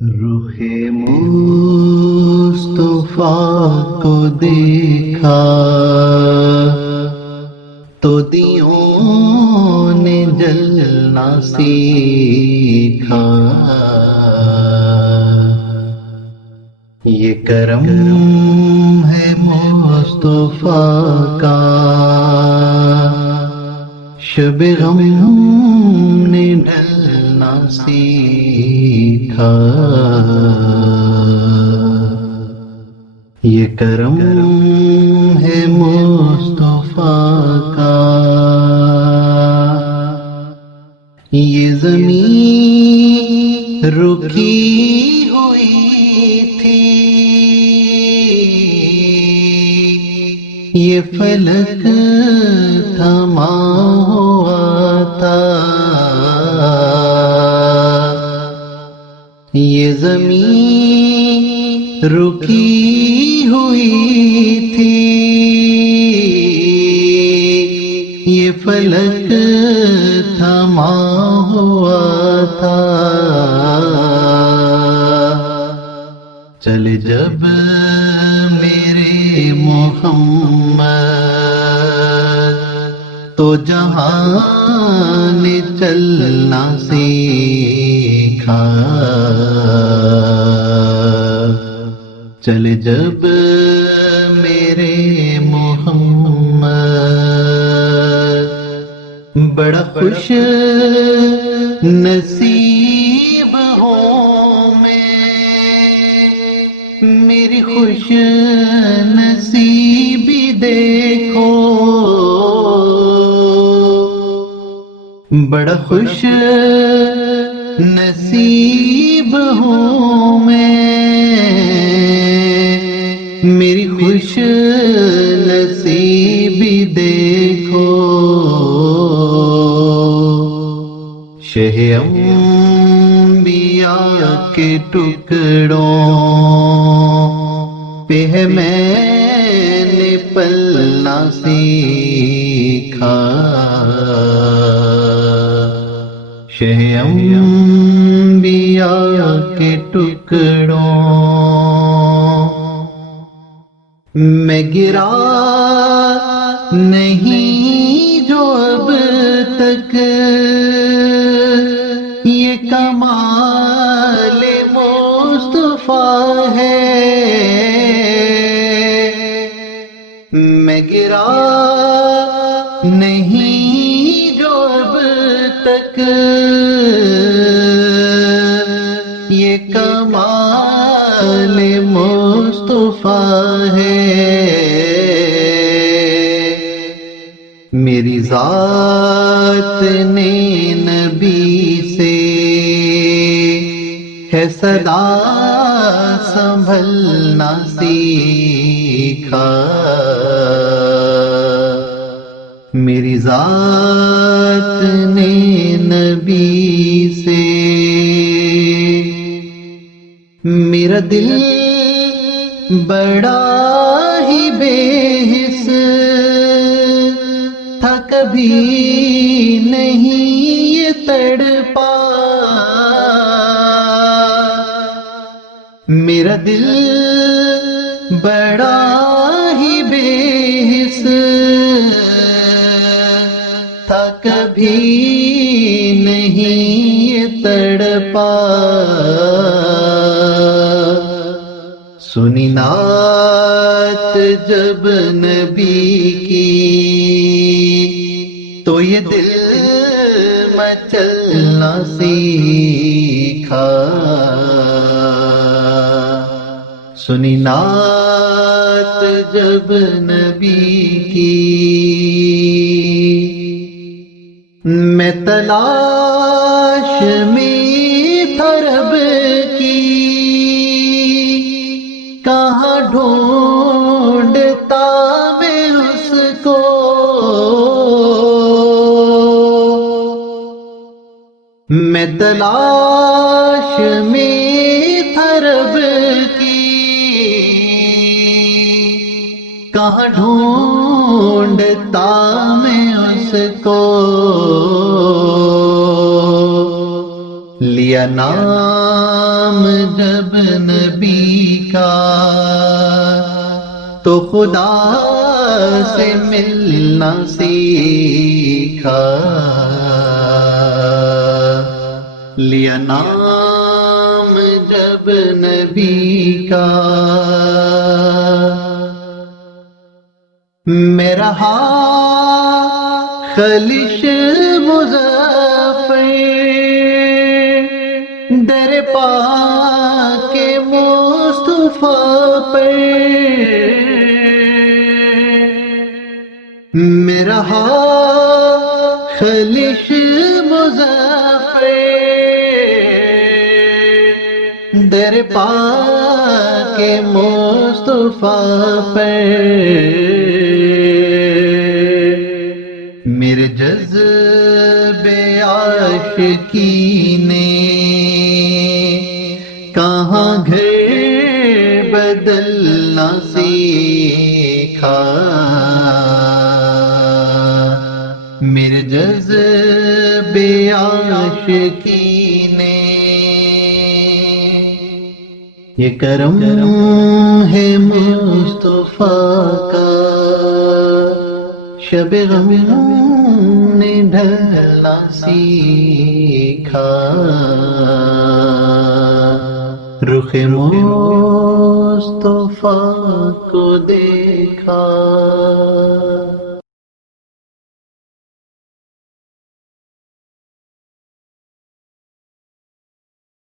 رخ مصطفیٰ کو دیکھا تو دیوں نے جلنا سیکھا۔ یہ کرم ہے مصطفیٰ کا، شب غم نے ڈھلنا سیکھا۔ یہ کرم ہے مصطفیٰ کا۔ یہ زمین رکی ہوئی تھی، یہ فلک تھما ہوا تھا۔ یہ زمین رکی ہوئی تھی، یہ فلک تھما ہوا تھا۔ چلے جب میرے محمد تو جہان نے چلنا سیکھا۔ چلے جب میرے محمد، بڑا خوش نصیب ہوں میں، میری خوش نصیبی دیکھو۔ بڑا خوش نصیب ہوں میں، میری خوش نصیبی دیکھو۔ شہ انبیاء کے ٹکڑوں پہ ہے میں نے پلنا سیکھا۔ شہ انبیاء کے ٹکڑوں میں گرا نہیں جو اب تک، یہ کمال مصطفیٰ ہے۔ میں گرا نہیں جو اب تک، یہ کمال مصطفیٰ ہے۔ میری ذات نے نبی سے ہے صدا سنبھلنا سیکھا۔ میری ذات نے نبی سے میرا دل بڑا ہی بے حس تھا، کبھی نہیں یہ تڑپا۔ میرا دل بڑا ہی بے حس تھا، کبھی نہیں یہ تڑپا۔ سنی نعت جب نبی کی تو یہ دل مچلنا سیکھا۔ سنی نعت جب نبی کی میں تلاش میں تھا رب کی، کہاں ڈھونڈتا میں اس کو۔ میں تلاش میں تھا رب کی، کہاں ڈھونڈتا میں اس کو۔ لیا لیا نام جب نبی کا تو خدا سے ملنا سیکھا، لیا نام جب نبی کا میرا خلش مظفر در پاک مصطفیٰ پر، میرا خلش مظفر در پاک مصطفیٰ پر، میرے جذبے عاشقی نے کہاں گھر بدلنا سیکھا، میرے جذبے عاشقی نے یہ کرم ہے مصطفیٰ کا، شب غم نے ڈھلنا سیکھا، رخ مصطفیٰ کو دیکھا۔